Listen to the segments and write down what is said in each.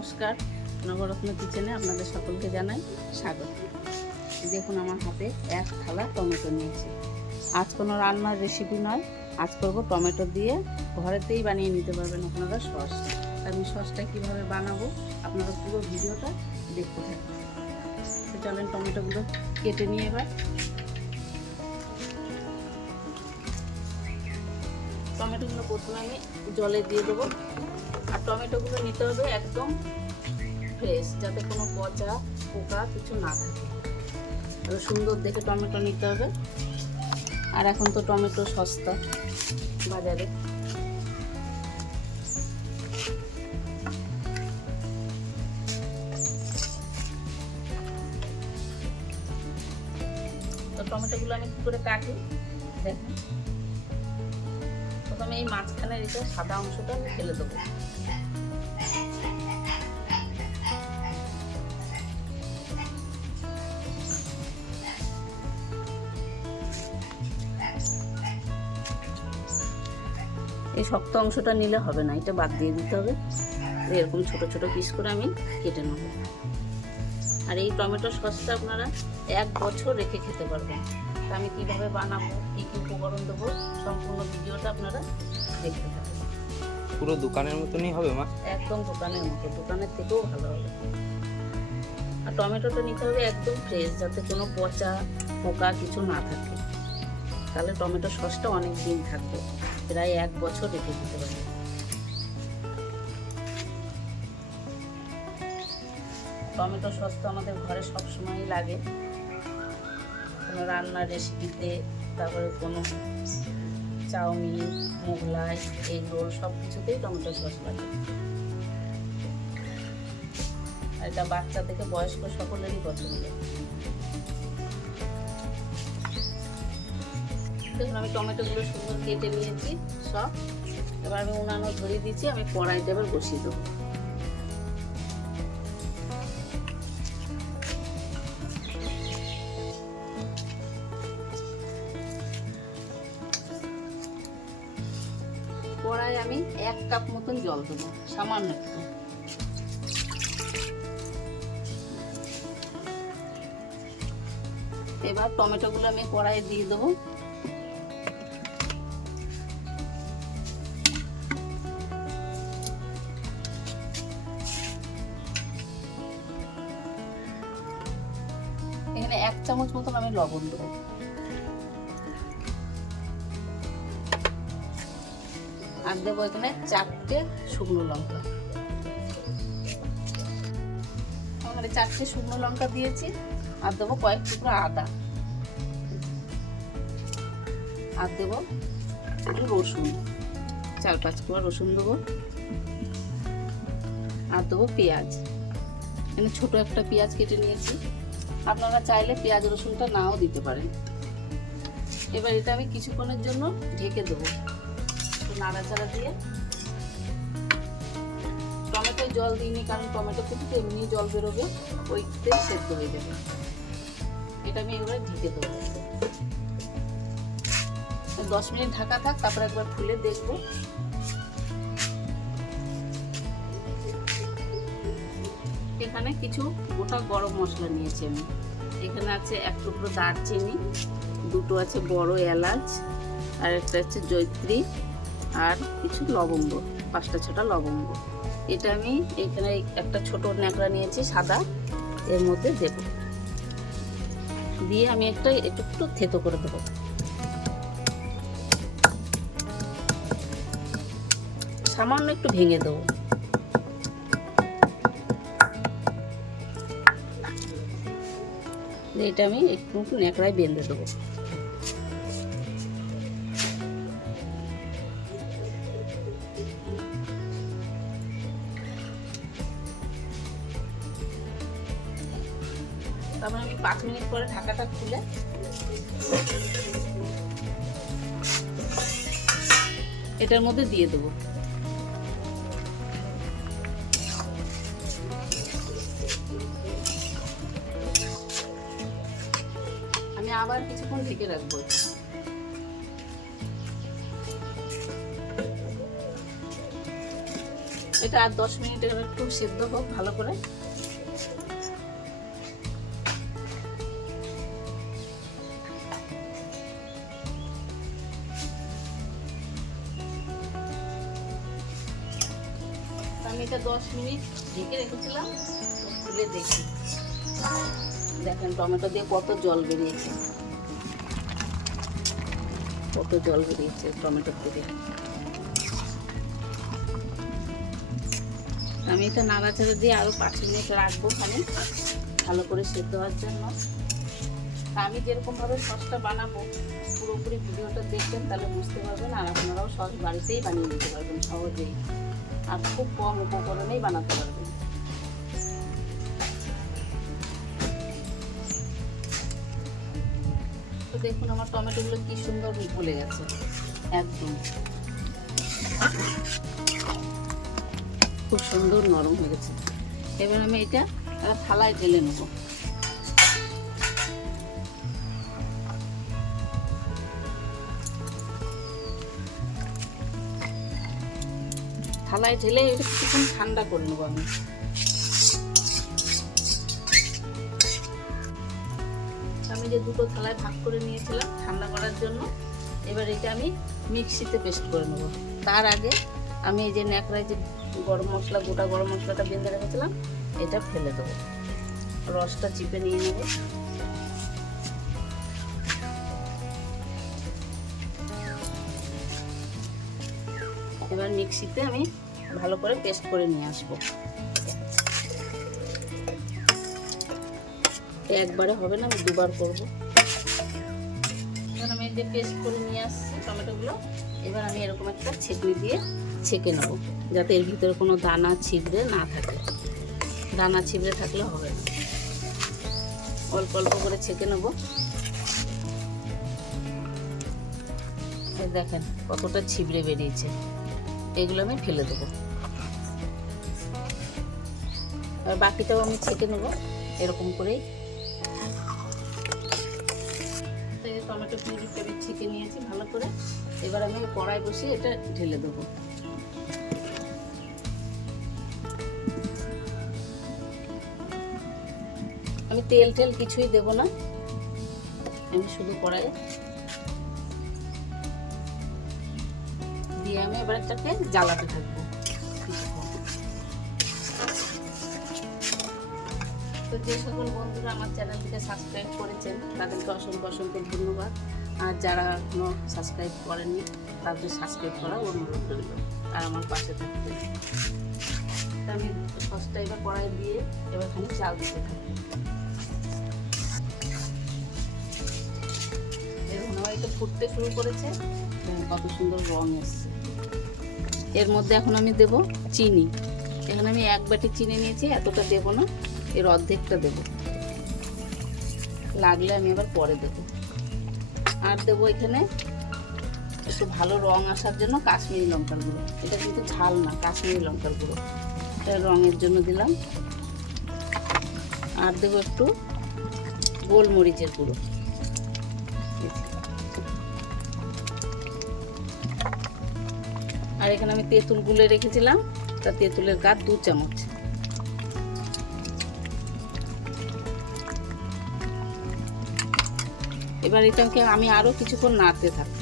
নমস্কার। নবরত্ন কিচেনে আপনাদের সকলকে জানাই স্বাগত। দেখুন আমার হাতে এক থালা টমেটো নিয়েছি। আজ কোনো রান্নার রেসিপি নয়। আজ করব টমেটো দিয়ে ঘরেতেই বানিয়ে নিতে পারবেন আপনারা সস। আমি সসটা কীভাবে বানাবো আপনারা পুরো ভিডিওটা দেখতে থাকুন। তো চলেন টমেটোগুলো কেটে নিয়ে এবার। টমেটোগুলো প্রথমে আমি জলে দিয়ে দেবো। টমেটোগুলো নিতে হবে একদম ফ্রেশ যাতে কোনো পচা, পোকা কিছু না থাকে। সুন্দর দেখে টমেটো নিতে হবে। আর এখন তো টমেটো সস্তা বাজারে। তো টমেটোগুলো আমি কী করে কাটি? দেখেন। প্রথমে এই মাঝখানের এটা সাদা অংশটা ফেলে দেবো। এই শক্ত অংশটা নিলে হবে না এটা বাদ দিয়ে দিতে হবে। এরকম ছোট ছোট পিস করে আমি কেটে নেব। আর এই টমেটো সসটা আপনারা এক বছর রেখে খেতে পারবেন। তা আমি কীভাবে বানাবো কী কী উপকরণ দেবো সম্পূর্ণ ভিডিওটা আপনারা দেখতে থাকুন পুরো দোকানের মতনই হবে মা? একদম দোকানের মতো দোকানের থেকেও ভালো হবে। আর টমেটোটা নিতে হবে একদম ফ্রেশ যাতে কোনো পচা পোকা কিছু না থাকে। তাহলে টমেটো সসটা অনেক দিন থাকবে। প্রায় এক বছর রেখে দিতে পারবে। টমেটো সস তো আমাদের ঘরে সব সবসময়ই লাগে। কোনো রান্নার রেসিপিতে তারপরে কোনো চাউমিন, মোগলাই এগ রোল সব কিছুতেই টমেটো সস লাগে। আর এটা বাচ্চা থেকে বয়স্ক সকলেরই পছন্দ দেখুন আমি টমেটোগুলো সুন্দর কেটে নিয়েছি, সব। এবার আমি উনানো ধরিয়ে দিচ্ছি আমি কড়াইতে এবার বসিয়ে দেবো। কড়াই আমি এক কাপ মতন জল দেবো, সামান্য এবার টমেটোগুলো আমি কড়াইয়ে দিয়ে দেবো। আমি লবণ দেবো। আর দেবো এখানে চারটে শুকনো লঙ্কা। এখানে চারটে শুকনো লঙ্কা দিয়েছি, আর দেবো কয়েক টুকরো আদা। আর দেবো একটু রসুন, চার পাঁচ কোয়া রসুন দেবো। আর দেবো পেঁয়াজ। এখানে ছোট একটা পেঁয়াজ কেটে নিয়েছি। আপনারা চাইলে পেঁয়াজ, রসুনটা নাও দিতে পারেন। এবার এটা আমি কিছুক্ষণের জন্য ঢেকে দেবো। নাড়াচাড়া দিয়ে। টমেটো জল দিইনি, কারণ টমেটো থেকে তো এমনি জল বেরোবে ওইতে সেদ্ধ হয়ে যাবে। এটা আমি এবারে ঢেকে দেবো। দশ মিনিট ঢাকা থাক, তারপর একবার খুলে দেখব। এখানে কিছু গোটা গরম মশলা নিয়েছি আমি। এখানে আছে এক টুকরো দারচিনি, দুটো আছে বড় এলাচ, আর একটা আছে জৈত্রী আর কিছু লবঙ্গ, পাঁচটা ছটা লবঙ্গ। এটা আমি এখানে একটা ছোট ন্যাকড়া নিয়েছি, সাদা, এর মধ্যে দেব। দিয়ে আমি একটা একটু একটু থেতো করে দেবো। সামান্য একটু ভেঙে দেবো। এটা আমি একটু ন্যাকড়ায় বেঁধে দেবো। তারপর আমি পাঁচ মিনিট পরে ঢাকাটা খুলে এটার মধ্যে দিয়ে দেবো। আবার কিছুক্ষণ ঢেকে রাখব। এটা আর দশ মিনিট একটু সেদ্ধ হোক ভালো করে। আমি এটা দশ মিনিট ঢেকে রেখেছিলাম খুলে দেখি। দেখেন, টমেটো দিয়ে কত জল বেরিয়েছে। কত জল বেরিয়েছে টমেটো থেকে। আমি এটা নাড়াচাড়া দিয়ে আরও পাঁচ মিনিট রাখব খালি ভালো করে সেদ্ধ হওয়ার জন্য। আমি যেরকমভাবে সসটা বানাবো, পুরোপুরি ভিডিওটা দেখবেন, তাহলে বুঝতে পারবেন, আর আপনারাও সস বাড়িতেই বানিয়ে নিতে পারবেন সহজেই। আর খুব কম উপকরণেই বানাতে পারবেন। দেখুন আমার টমেটোগুলো কি সুন্দর গলে গেছে। একদম। খুব সুন্দর নরম হয়ে গেছে। এবার আমি এটা একটা থালায় ঢেলে নেব। থালায় ঢেলে কিছুক্ষণ ঠান্ডা করে নেব আমি। যে দুটো থালায় ভাগ করে নিয়েছিলাম ঠান্ডা করার জন্য, এবার এটা আমি মিক্সিতে পেস্ট করে নেব। তার আগে আমি এই যে ন্যাকড়ায় যে গরম মশলা, গোটা গরম মশলাটা বেঁধে রেখেছিলাম, এটা ফেলে দেবো। রসটা চিপে নিয়ে নেব। এবার মিক্সিতে আমি ভালো করে পেস্ট করে নিয়ে আসব। একবারে হবে না, আমি দুবার করব। এবার আমি যে পেস্ট করে নিয়ে আসছি টমেটোগুলো, এবার আমি এরকম একটা ছেঁকনি দিয়ে ছেঁকে নেব, যাতে এর ভিতরে কোনো দানা ছিবড়ে না থাকে। দানা ছিবড়ে থাকলে হবে না। অল্প অল্প করে ছেঁকে নেব। দেখেন কতটা ছিবড়ে বেরিয়েছে। এগুলো আমি ফেলে দেবো। আর বাকিটাও আমি ছেঁকে নেব, এরকম করেই টমেটো পিউরিটা আমি ছেঁকে নিয়েছি, ভালো করে। এবার আমি কড়াই বসিয়ে এটা ঢেলে দেবো। আমি তেল টেল কিছুই দেব না। আমি শুধু কড়াই দিয়ে আমি এবার এটাকে জ্বালাতে থাকব। তো যে সকল বন্ধুরা আমার চ্যানেলটিকে সাবস্ক্রাইব করেছেন, তাদেরকে অসংখ্য অসংখ্য ধন্যবাদ। আর যারা এখনও সাবস্ক্রাইব করেননি তাদের সাবস্ক্রাইব করা অনুরোধ রইল। আর আমার পাশে থাকতে আমি সসটা এবার কড়াই দিয়ে এবার খানি চাল দিতে থাকি ফুটতে শুরু করেছে কত সুন্দর রং এসছে। এর মধ্যে এখন আমি দেব চিনি। এখানে আমি এক বাটি চিনি নিয়েছি, এতটা দেব না। এর অর্ধেকটা দেব। লাগলে আমি আবার পরে দেব। আর দেবো এখানে একটু ভালো রং আসার জন্য কাশ্মীরি লঙ্কার গুঁড়ো। এটা কিন্তু ঝাল না, কাশ্মীরি লঙ্কার গুঁড়ো। এটা রঙের জন্য দিলাম। আর দেবো একটু গোলমরিচের গুঁড়ো। আর এখানে আমি তেঁতুল গুলে রেখেছিলাম। তা তেঁতুলের গাছ দু চামচ। এবার এটাকে আমি আরও কিছুক্ষণ নাড়তে থাকব।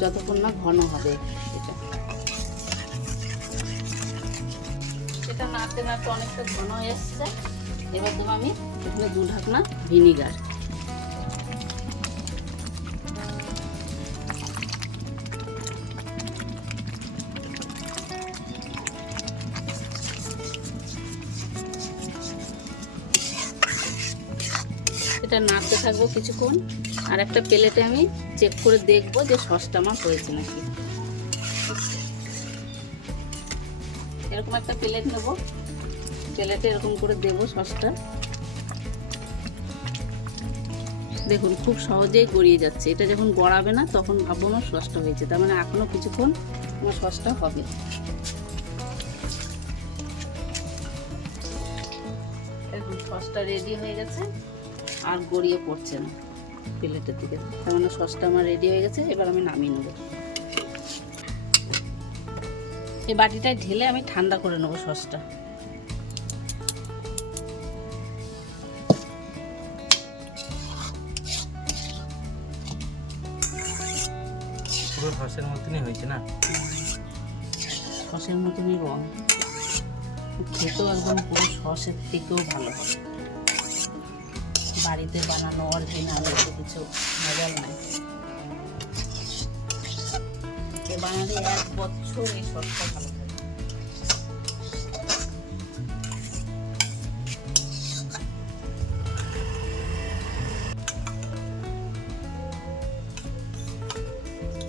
যতক্ষণ না ঘন হবে এটা। এটা নাড়তে নাড়তে অনেকটা ঘন হয়ে এসছে। এবার দেবো আমি এখানে দু ঢাকনা ভিনিগার। এটা নাড়তে থাকব কিছুক্ষণ, আর একটা প্লেটে আমি চেক করে দেখব যে সসটা আমার হয়েছে নাকি। এরকম একটা প্লেট নেব। প্লেটে এরকম করে দেবো সসটা। দেখুন, খুব সহজেই গড়িয়ে যাচ্ছে। এটা যখন গড়াবে না, তখন ভাববো আমার সসটা হয়েছে। তার মানে এখনও কিছুক্ষণ আমার সসটা হবে। সসটা রেডি হয়ে গেছে। আর গড়িয়ে পড়ছে না প্লেটের দিকে। তার মানে সসটা আমার রেডি হয়ে গেছে এবার আমি নামিয়ে নেব। এই বাটিটায় ঢেলে আমি ঠান্ডা করে নেব সসটা। পুরো সসের মতনই হয়েছে না? সসের মতনই রং। খেতেও একদম পুরো সসের থেকেও ভালো। হবে বাড়িতে বানানো অরিজিনাল এতে কিছু ভেজাল নাই। এ বানালে এক বছর এই সসটা ভালো থাকে।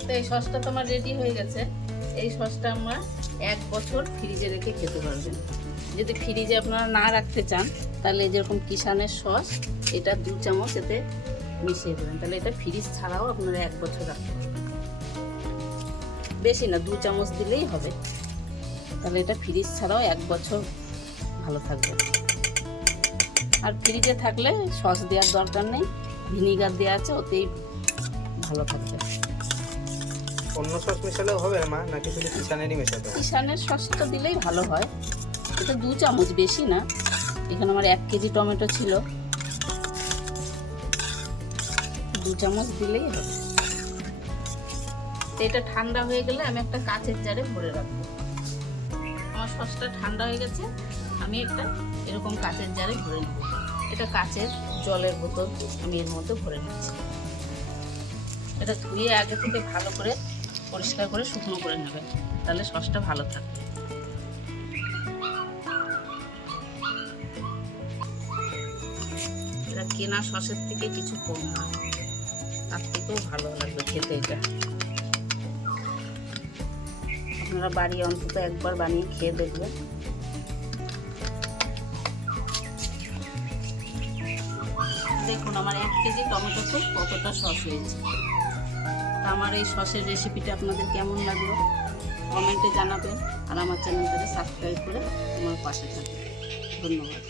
তো এই সসটা তোমার রেডি হয়ে গেছে। এই সসটা আমরা এক বছর ফ্রিজে রেখে খেতে পারবেন যদি ফ্রিজে আপনারা না রাখতে চান তাহলে যেরকম কিষানের সস এটা দু চামচ এতে মিশিয়ে দেবেন। তাহলে এটা ফ্রিজ ছাড়াও আপনারা এক বছর রাখতে পারবেন। বেশি না দু চামচ দিলেই হবে। তাহলে এটা ফ্রিজ ছাড়াও এক বছর ভালো থাকবে। আর ফ্রিজে থাকলে সস দেওয়ার দরকার নেই ভিনিগার দেওয়া আছে ওতেই ভালো থাকবে। অন্য সস মেশালেও হবে মা নাকি শুধু কিষানেরই মেশাতে হবে কিষানের সসটা দিলেই ভালো হয়। এটা দু চামচ বেশি না। এখানে আমার এক কেজি টমেটো ছিল। দু চামচ দিলেই হবে। তো এটা ঠান্ডা হয়ে গেলে আমি একটা কাঁচের জারে ভরে রাখব। আমার সসটা ঠান্ডা হয়ে গেছে, আমি একটা এরকম কাচের জারে ভরে নেব। এটা কাচের জলের বোতল আমি এর মধ্যে ভরে নিচ্ছি। এটা ধুয়ে আগে থেকে ভালো করে পরিষ্কার করে শুকনো করে নেবেন, তাহলে সসটা ভালো থাকবে। কেনা সসের থেকে কিছু কম না। তার থেকেও ভালো লাগবে খেতে এটা। আপনারা বাড়ি অন্তত একবার বানিয়ে খেয়ে দেখবেন। দেখুন, আমার এক কেজি টমেটোতে কতটা সস হয়েছে। তা আমার এই সসের রেসিপিটা আপনাদের কেমন লাগল? কমেন্টে জানাবেন আর আমার চ্যানেলটাকে সাবস্ক্রাইব করে আমার পাশে থাকবেন। ধন্যবাদ।